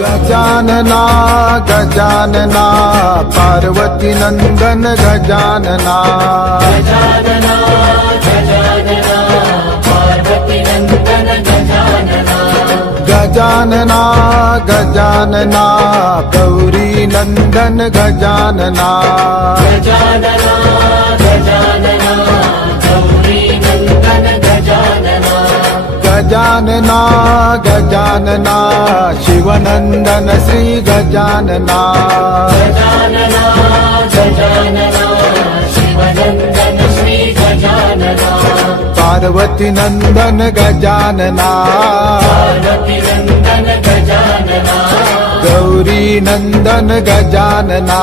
गजानना गजानना पार्वती नंदन गजानना गजानना गजानना गौरी नन्दन गजानना गजानना गजानना शिवनन्दन श्री गजानना पार्वती नन्दन गजानना गौरी नन्दन गजानना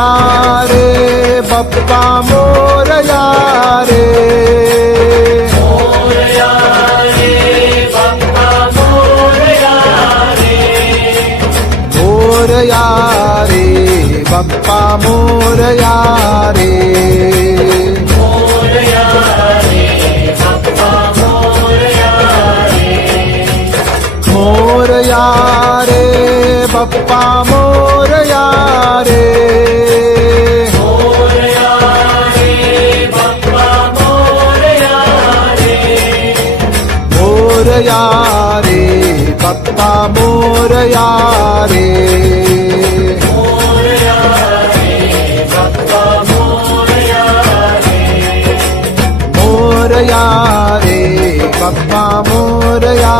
रे बाप्पा मोरया रे मोरया रे बाप्पा मोरया रे मोरया रे बप्पा யாரே பக்தா மோர யாரே மோர யாரே பக்தா மோர யாரே யாரே பப்பா மோரயா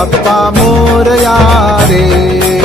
बाप्पा मोर रे